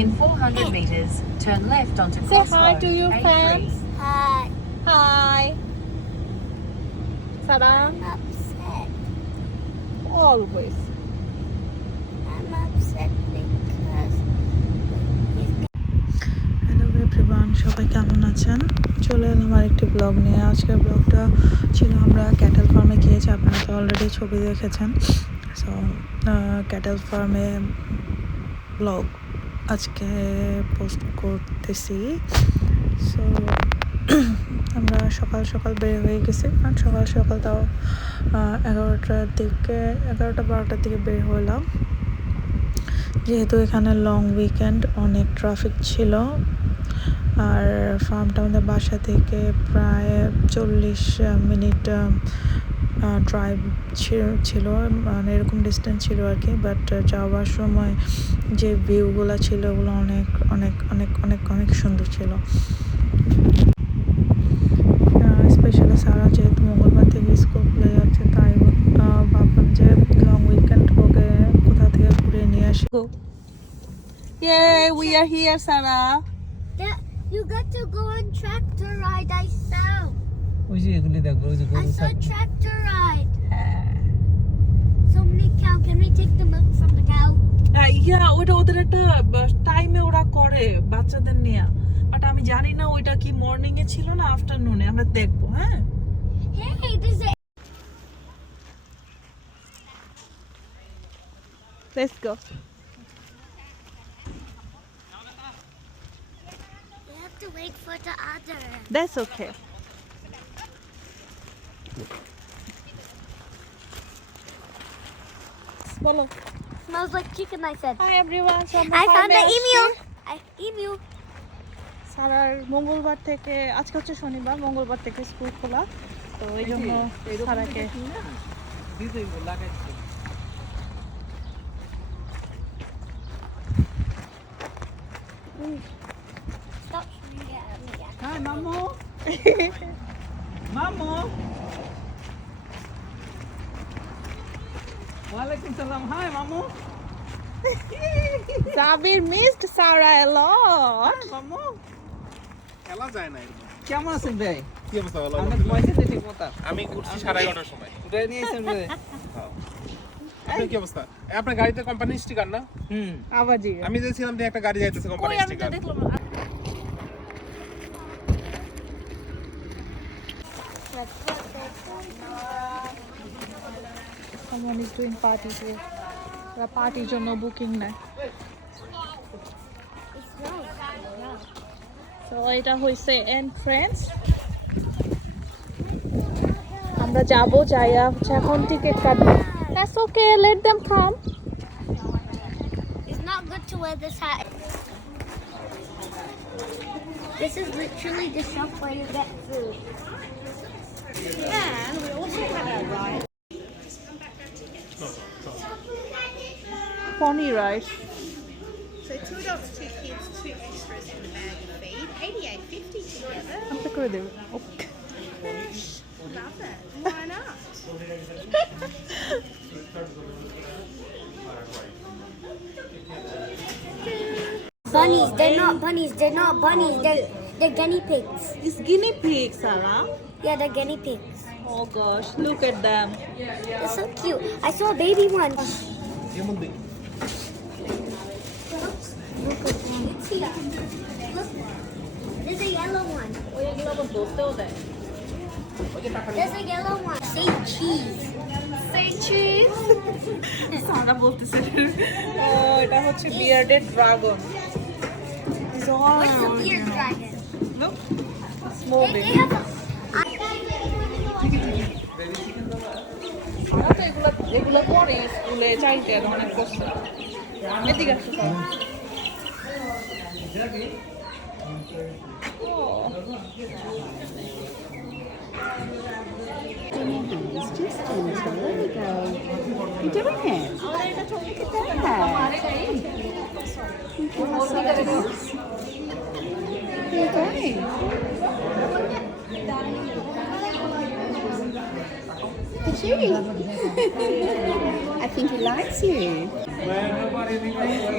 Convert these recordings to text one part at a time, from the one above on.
In 400 meters, turn left onto Say Crossroad hi to your A3. fans. Hi. Hi. Sarah, I'm upset. always. I'm upset because hello everyone, সবাই কেমন আছেন? চলে এলাম আরেকটি blog নিয়ে। আজকের ব্লগটা ছিল আমরা ক্যাটেল ফার্মে গিয়েছি। আপনারা তো অলরেডি ছবি দেখেছেন। সো ক্যাটেল ফার্মে ব্লগ আজকে পোস্ট করতেছি। সো আমরা সকাল সকাল বের হয়ে গেছি, কারণ সকাল সকাল তাও 11টা-12টার দিকে বের হলাম, যেহেতু এখানে লং উইকেন্ড, অনেক ট্রাফিক ছিল। আর ফার্মটা আমাদের বাসা থেকে প্রায় 40 মিনিট ড্রাইভ ছিল, মানে এরকম ডিস্টেন্স ছিল আর কি। বাট যাওয়ার সময় যে ভিউগুলো ছিল ওগুলো অনেক অনেক অনেক অনেক অনেক সুন্দর ছিল। স্পেশালি সারা যেহেতু মঙ্গলবার থেকে স্কুল খুলে যাচ্ছে, তাই ভাবলাম যে লং উইকেন্ড ওকে কোথা থেকে ঘুরে নিয়ে আসি। Yay, we are here, Sarah. yeah, you got to go on tractor ride. I saw. ওই যে এগুলি দেখবো, ওই যে I গরু saw থাকবে। tractor ride. So many cow. Can we take the milk from the cow? ইয়া, ওইটা ওদের একটা টাইমে ওরা করে বাচ্চাদের নিয়ে, বাট আমি জানি না ওইটা কি মর্নিং এ ছিল না আফটারনুনে। আমরা দেখবো। হ্যাঁ, Hey, this is. Let's go. We have to wait for the other. That's okay. Bolo. Smells like chicken. I said. Hi everyone. So I found the emu. Emu. সারার মঙ্গলবার থেকে, আজকে হচ্ছে শনিবার, মঙ্গলবার থেকে স্কুল খোলা, তো এই জন্য সারাকে দিতে হইবো, লাগাইতে। Stop shooting at me. Hi মামু। মামু। ওয়ালাইকুম সালাম। হাই মামু। Sabir missed Sarah a lot. মামু। খেলা যায় না এরকম। কেমন আছেন ভাই? কি অবস্থা? ভালো আমরা আলহামদুলিল্লাহ। পয়সা দিতে কথা। আমি উঠছি 11:30টার সময়। উঠে নিয়ে এসেছেন ভাই। আপনার কি অবস্থা? আপনার গাড়িতে কোম্পানির স্টিকার না? হুম। আবাজি। আমি দেখছিলাম যে একটা গাড়ি যাইতেছে কই কোম্পানির আমি তো স্টিকার। দেখলাম না। Someone is doing party here. ওরা পার্টির জন্য বুকিং নেয়। তো এটা হইছে এন্ট্রান্স। আমরা যাবো, যাইয়া হচ্ছে এখন টিকিট কাটবো। That's okay, let them come. It's not good to wear this hat. This is literally the shop where you get food. And we also had a ride. Pony ride. So 2 adults, 2 kids, 2 extras and a bag of feed. 88.50 together. আমরা করে দেবো। Love it. Why not? Bunnies, they're not bunnies, they're not bunnies, they're guinea pigs. It's guinea pig, Sarah. Yeah, they're guinea pigs. Oh gosh, look at them. They're so cute. I saw a baby one. এমন দেখি। Look, there's a yellow one. There's a yellow one. Say cheese. Say cheese. সারা বলতেছে এটা হচ্ছে bearded dragon. It's all Where's the beard dragon? Look, small They baby. have a. এগুলো পরে স্কুলে চাইতে অনেক কষ্ট। এদিকে আসো সবাই। Just gentle. There you go. You're doing it. Look at that. There you go. Look at you. I think he likes you.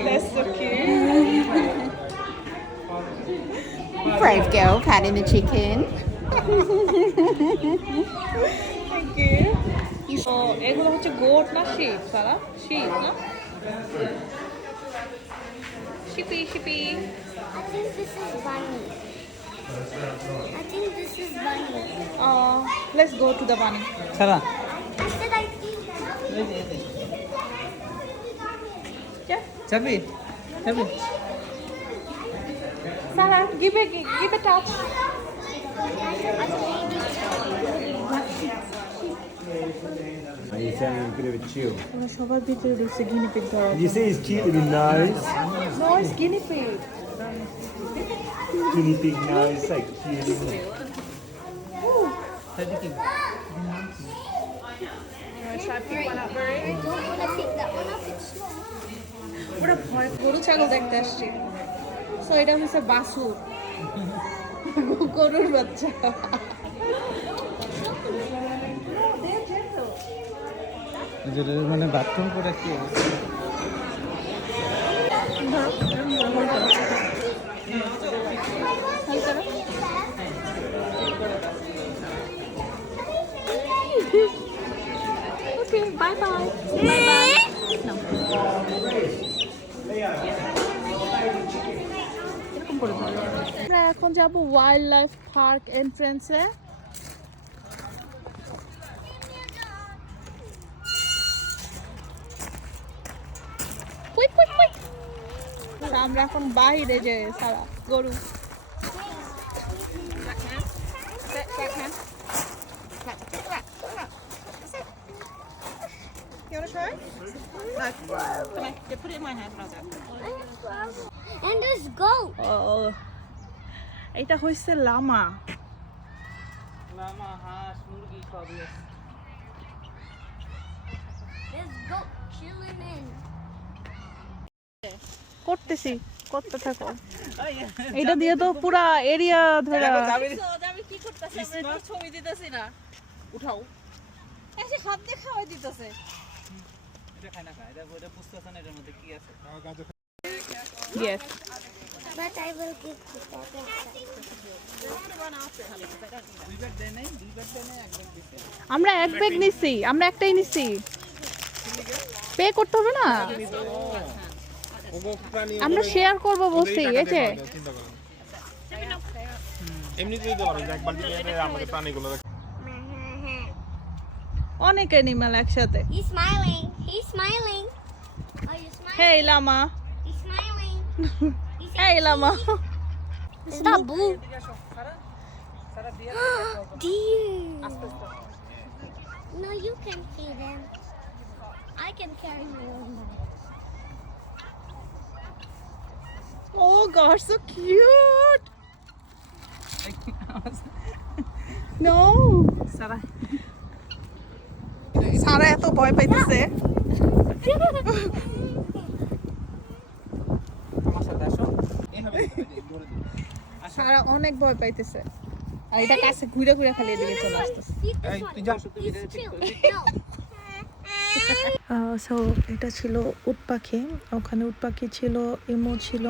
That's so cute. Brave girl patting the chicken. Thank you. So, এগুলো হচ্ছে goat না sheep সারা? Sheep না? Sheepy. I think this is bunny. I think this is bunny. Let's go to the bunny. Sarah. I said I think. Yeah. Chabi. Sarah, give a touch. You sound a bit of a chill. আমরা সবার ভিতরে ঢুকছে guinea pig ধরার Did you see his cute little nose? No, it's guinea pig. Guinea pig nose, so cute, isn't it? I don't want to pick that one up. It's small. ওরা ভয় গরু ছাগল দেখতে আসছে। সো এটা হচ্ছে বাছুর। গরুর বাচ্চা। যেটা মানে বাথরুম করে কি অবস্থা? Okay, bye. Bye. No. আমরা এখন যাব ওয়াইল্ড লাইফ পার্ক এন্ট্রান্সে। আমরা এখন বাইরে যে সারা গরু And there's goat. এটা হইছে লামা। লামা, হাঁস, মুরগি সবই আছে। There's goat chilling in. করতে থাকো। এটা দিয়ে তো পুরা এরিয়া ধরে ছবি দিতেছি না। উঠাও। এসে হাত দিয়ে খাওয়াই দিতেছে। এটা খায় না খায়। এটা বুঝতেছ না এটার মধ্যে কি আছে। Yes. But I will give you that. আমরা এক ব্যাগ নিছি, আমরা একটাই নিছি। পে করতে হবে না? আমরা শেয়ার করব বলছি, এই যে এমনিতেই তো পারো এক বালতি নিয়ে আমাদের প্রাণীগুলো অনেক অ্যানিমাল একসাথে। He's smiling. He's smiling. Are you smiling? Hey Lama, He's smiling. Hey Lama. Stop, boo. Dear. No, you can feed him. I can carry him. Oh gosh, so cute. No. সারা এত ভয় পাইতেছে। আমার সাথে আসো। এইভাবে ধরে দিই। সারা অনেক ভয় পাইতেছে। আর এটা কাছে ঘুরে খালি এদিকে চলে আসতেছে। Feed এই this তুই one. যা। He's chill. No. সো এটা ছিল উট পাখি, ওখানে উট পাখি ছিল, ইমো ছিল,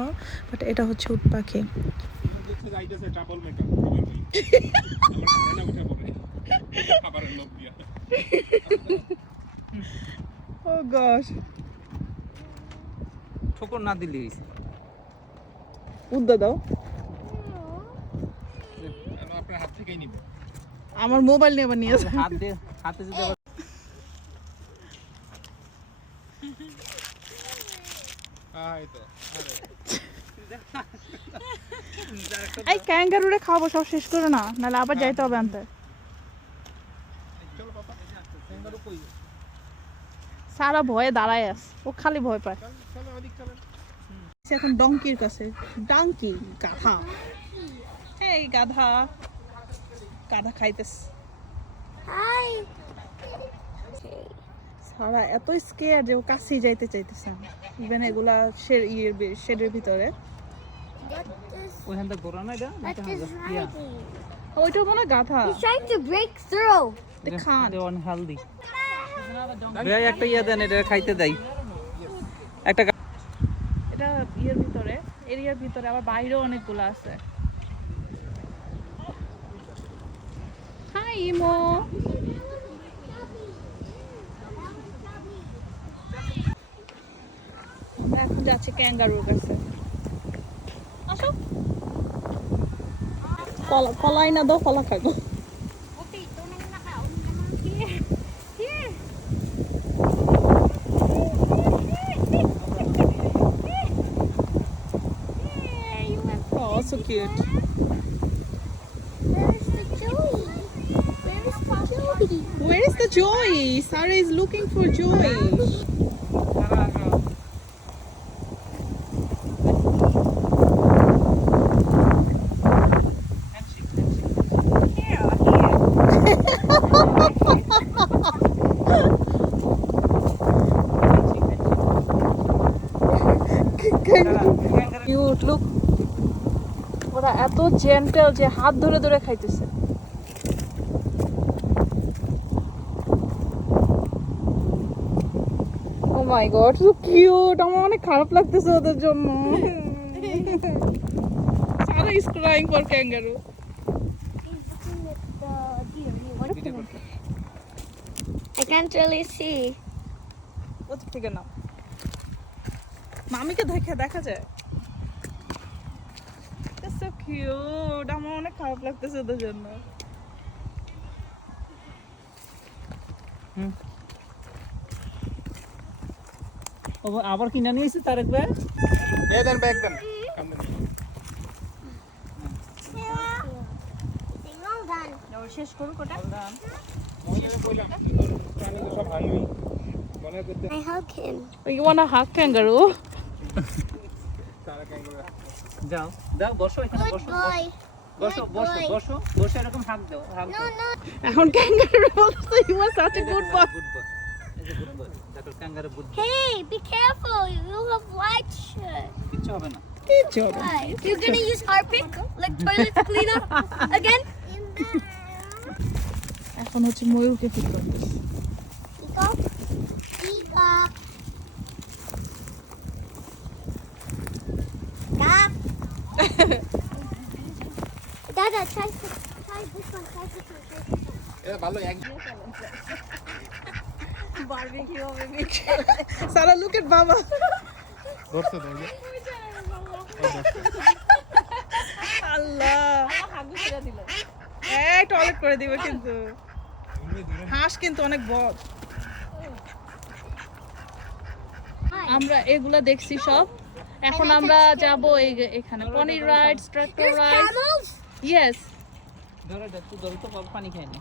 বাট এটা হচ্ছে উট পাখি। যাইতেছে ট্রাবল মেকার খাবারের লোভ দিয়া Oh gosh. ঠোকর না দিলি হইছে। উদ্দা দাও। আপনার হাত থেকেই নিবে আমার মোবাইল নিয়ে আবার নিয়েছে। হাত দিয়ে হাতে যদি আবার এই তো এই ক্যাঙ্গারুরে খাওয়াবো, সব শেষ করে না, নাহলে আবার যাইতে হবে আনতে। চলো পাপা ক্যাঙ্গারু কই সারা ভয়ে দাঁড়ায় আছে, ও খালি ভয় পায়। চলো ওদিক চলো এখন ডঙ্কির কাছে। ডাঙ্কি গাধা। এই গাধা খাইতেছে। Hi. সারা এত স্কেয়ার যে ও কাছেই যাইতে চাইতেছে না। ইভেন এগুলা শেডের ভিতরে। What is ওইখান থেকে ঘোরা না এটা? what is riding? ওইটা মনে হয় গাধা। He's trying to break through. খান। এটা অনহেলদি। ভাই একটা ইয়া দেন, এটা খাইতে দেই। একটা এটা ইয়ের ভিতরে, এরিয়ার ভিতরে, আবার বাইরেও অনেকগুলো আছে। হাই ইমো। এখন যাচ্ছে ক্যাঙ্গারুর কাছে। আসো। কলাই না দাও, কলা খাবো। Oh, so cute. Where is the Joey? Where is the Joey? Where is the Joy? Sarah is looking for Joy. Cute, look. ওরা এত জেন্টেল যে হাত ধরে ধরে খাইতেছে। Oh my god, so cute. আমার অনেক খারাপ লাগতেছে ওদের জন্য। Sarah is crying for kangaroo. He's looking at the deer. I can't really see. ওদের থেকে নাও। মামিকে দেখে দেখা যায়। That's so cute. আমার অনেক খারাপ লাগতেছে ওদের জন্য। আবার কিনে নিয়েছি তারেক ভাই। দেন ব্যাগ দেন। কাম দেন। Single done. শেষ করুক ওটা। মনে কইলাম প্রাণী তো সব ভাঙবি। মনে করতে I hug him. You wanna hug kangaroo? তারা ক্যাঙ্গারু যাও দাও, বসো এখানে, Good বসো boy. বসো বসো বসো বসো এরকম হাত দাও, হাত No, দাও। no. এখন kangaroo বলতেছে you are such a good boy. Good boy, এই যে গুড বয়, দেখো kangaroo good boy, Hey, be careful. You have white shirt. কিচ্ছু হবে না। Good job. Right. You're gonna use Harpic like toilet cleaner again? এখন হচ্ছে ময়ূরকে fit করতেছে। Peacock. Peacock. Stop. Dada, try this one. Try this one. Try this one. এটা ভালো এক Sarah, look at Baba. ধরছে ধরবে আল্লাহ এই টয়লেট করে দিবে কিন্তু। হাঁস কিন্তু অনেক বড়। আমরা এগুলা দেখছি সব। এখন আমরা যাব এখানে pony rides, tractor There's rides. camels. Yes, ধরো এটা একটু ধরো তো, বাবা পানি খায় না।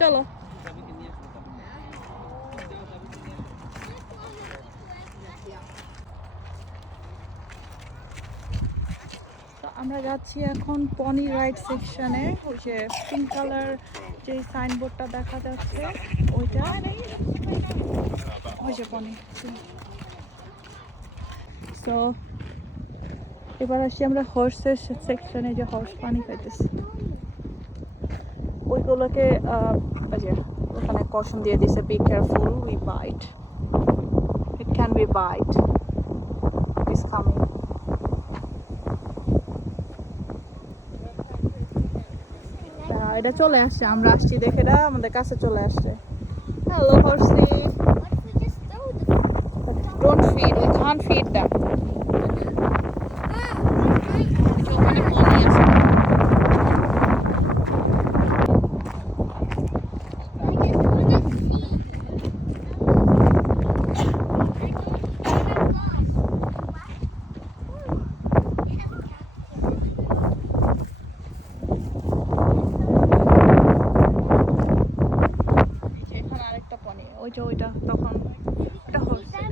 চলো। চাবিকে নিয়ে আসো, চাবি নিয়ে আসো। তো আমরা যাচ্ছি এখন পনি রাইড সেকশনে। ওই যে পিঙ্ক কালার যে সাইনবোর্ডটা দেখা যাচ্ছে ওইটা, ওই যে পনি। সো এবার আসছি আমরা হর্সের সেকশনে, যে হর্স পানি খাইতেছি। ওইগুলোকে ওই যে ওখানে কশন দিয়ে দিছে, be careful, we bite, it can be bite, it is coming. এটা চলে আসছে, আমরা আসছি দেখে এটা আমাদের কাছে চলে আসছে। Hello horsey, What if we just throw the don't feed, we can't feed them. ওখানে পনি আছে। এখানে আরেকটা পনি, ওই যে ওইটা তখন এটা হচ্ছে।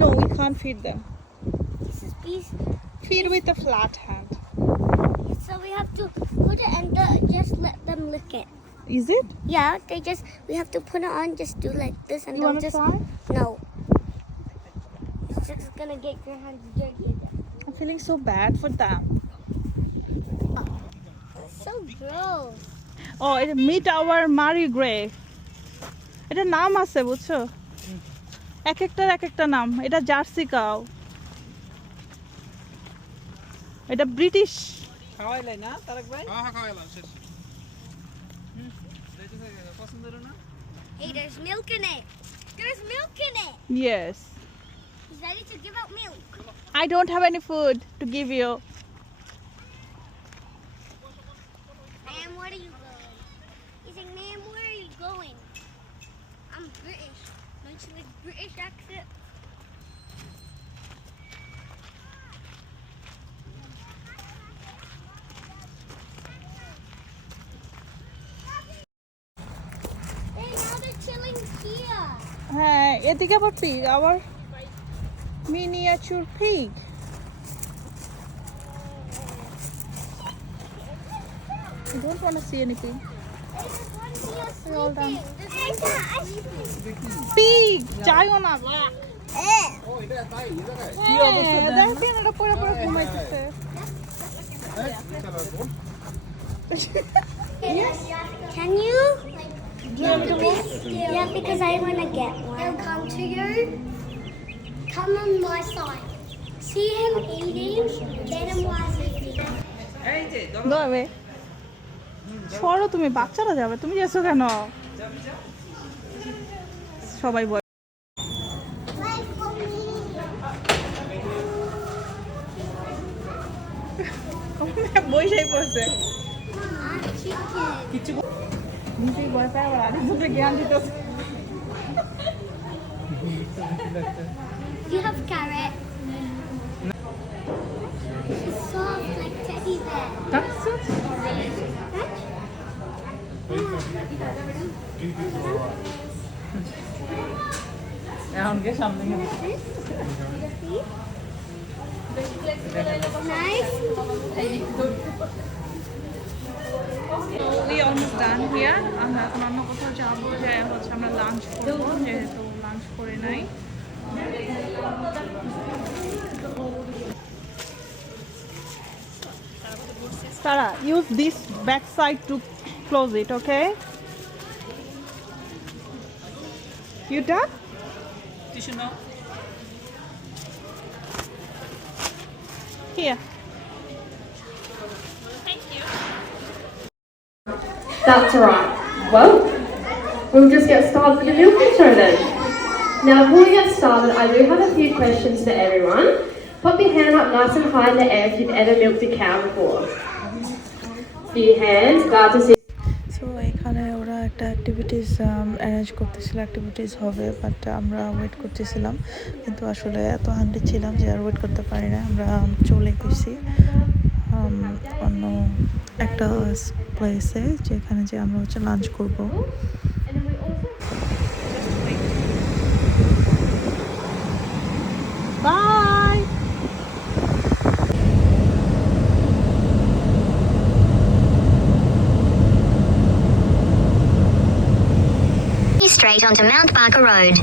No, we can't feed them. This is piece. Feed with a flat hand. So we have to put it and just let them lick it. Is it? Yeah, we have to put it on, just do like this and You they'll wanna just, try? no. It's just gonna get your hands dirty. I'm feeling so bad for them. So gross. Oh, এটা meet hour মারি grey, এটা নাম আছে বুঝছো? এক একটার এক একটা নাম। এটা জার্সি কাউ, এটা ব্রিটিশ। খাওয়াইলাই না তারেক ভাই? হ্যাঁ হ্যাঁ খাওয়াইলাম শেষ। পছন্দ হলো না? Hey, there's milk in it. There's milk in it. Yes. He's ready to give out milk. I don't have any food to give you. Ma'am, where are you going? He's like, ma'am, where are you going? I'm British. Don't you like British accent? Hey, now they're chilling here. হ্যাঁ, এদিকে আবার pig, আবার miniature pig. I don't want to see anything. Hey, there's one here They're all done. sleeping. There's one here sleeping. Pig যাইও না। ও এটা তাই এই জায়গায় হ্যাঁ, দেখেন এটা পড়ে পড়ে ঘুমাইতেছে। চলো Can you? Yeah, because I want to get one. He'll come to you. Come on my side. See him eating, get him while he's eating. এই যে দবে সরো, তুমি বাচ্চারা যাবে, তুমি যেছো কেন? সবাই বলে বইসাই পড়ছে, Chicken. নিজেই ভয় পায়, আবার আরেকজনকে জ্ঞান দিতেছে। You have carrot. It's soft like teddy bear. এখনকে সামনে গেলে Nice. We almost done here. আমরা এখন অন্য কোথাও যাবো, যে হচ্ছে আমরা লাঞ্চ করবো, যেহেতু লাঞ্চ করে নাই। Sarah, use this back side to close it, okay? You done? Tissue now. Here. That's right. Well, we'll just get started with the milk intro then. Now, before we get started, I do have a few questions for everyone. Put your hand up nice and high in the air if you've ever milked a cow before. Few hands, glad to see. So এখানে ওরা একটা activities arrange করতেছিল, activities হবে, but আমরা wait করতেছিলাম, কিন্তু আসলে এত হাঙ্গরি ছিলাম যে আর ওয়েট করতে পারি না, আমরা চলে গেছি অন্য একটা প্লেসে, যেখানে যে আমরা হচ্ছে লাঞ্চ করবো। Bye. Straight onto Mount Barker Road.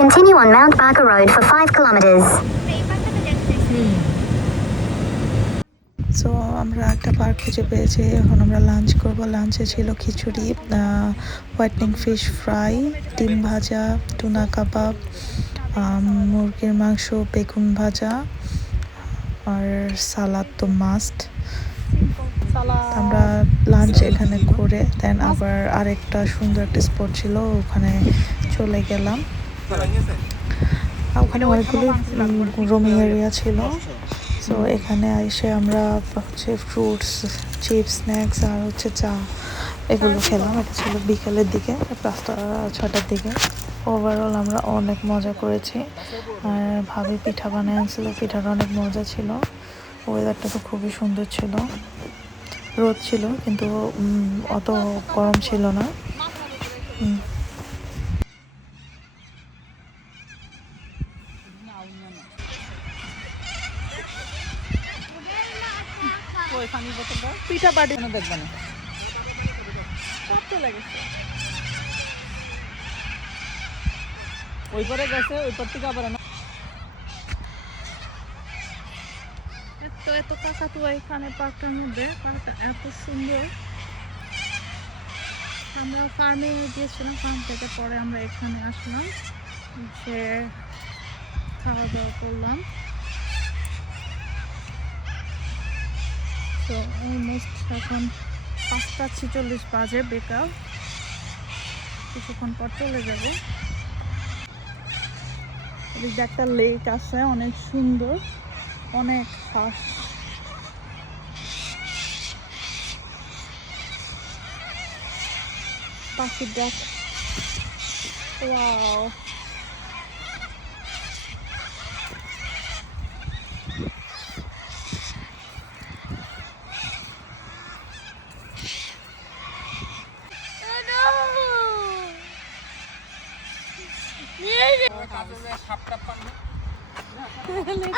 Continue on Mount Barker Road for 5 kilometers. So আমরা একটা পার্ক খুঁজে পেয়েছি, এখন আমরা লাঞ্চ করব। লাঞ্চে ছিল খিচুড়ি, হোয়াইটনিং ফিশ ফ্রাই, ডিম ভাজা, টুনা কাবাব, মুরগির মাংস, বেগুন ভাজা আর সালাদ তো মাস্ট। আমরা লাঞ্চ এখানে করে দেন আবার আরেকটা সুন্দর একটা স্পট ছিল, ওখানে চলে গেলাম। ওখানে অনেকগুলো রোমিং এরিয়া ছিল। সো এখানে এসে আমরা হচ্ছে ফ্রুটস, চিপস, স্ন্যাক্স আর হচ্ছে চা এগুলো খেলাম। এটা ছিল বিকেলের দিকে, 5-6টার দিকে। ওভারঅল আমরা অনেক মজা করেছি। আর ভাবি পিঠা বানিয়ে আনছিল, পিঠাটা অনেক মজা ছিল। ওয়েদারটা তো খুবই সুন্দর ছিল, রোদ ছিল কিন্তু অত গরম ছিল না। পিঠা পাটি দেখবে না, সব চলে গেছে। ওই পরে গেছে, ওই পর থেকে আবার তো এত কাকাতুয়া এখানে পার্কটার মধ্যে, পার্কটা এত সুন্দর। আমরা ফার্মে গিয়েছিলাম, ফার্ম থেকে পরে আমরা এখানে আসলাম, যে খাওয়া দাওয়া করলাম। তো অলমোস্ট এখন 5:46 বাজে বিকাল, কিছুক্ষণ পর চলে যাবে। এদিকে একটা লেক আছে, অনেক সুন্দর, অনেক হাঁস। পাখির ডাক, wow.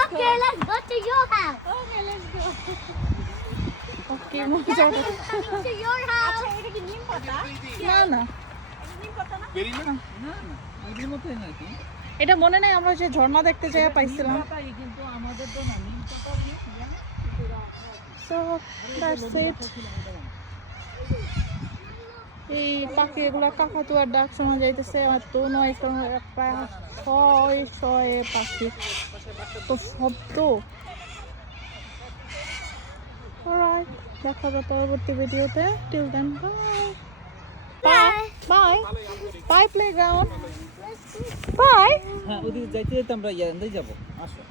Okay, let's go to your house. Okay, let's go. Okay, Yeah, we're coming to your house. না না, বেরি না এগুলোর মতোই নাকি? এটা মনে নেই আমরা যে ঝর্ণা দেখতে যাই পাইছিলাম। কিন্তু আমাদের তো না, নিম পাতা নিম, জানো? So that's it. এই পাখি এগুলা কাকাতুয়ার ডাক শোনা যাইতেছে, এত নয়, প্রায় 600 পাখি, তো শব্দ। অলরাইট, দেখা হবে পরবর্তী ভিডিওতে। Till then, bye bye bye playground, bye. হ্যাঁ, ওদিকে যাইতে যাইতে আমরা ইয়ান্দাই যাবো, আসো।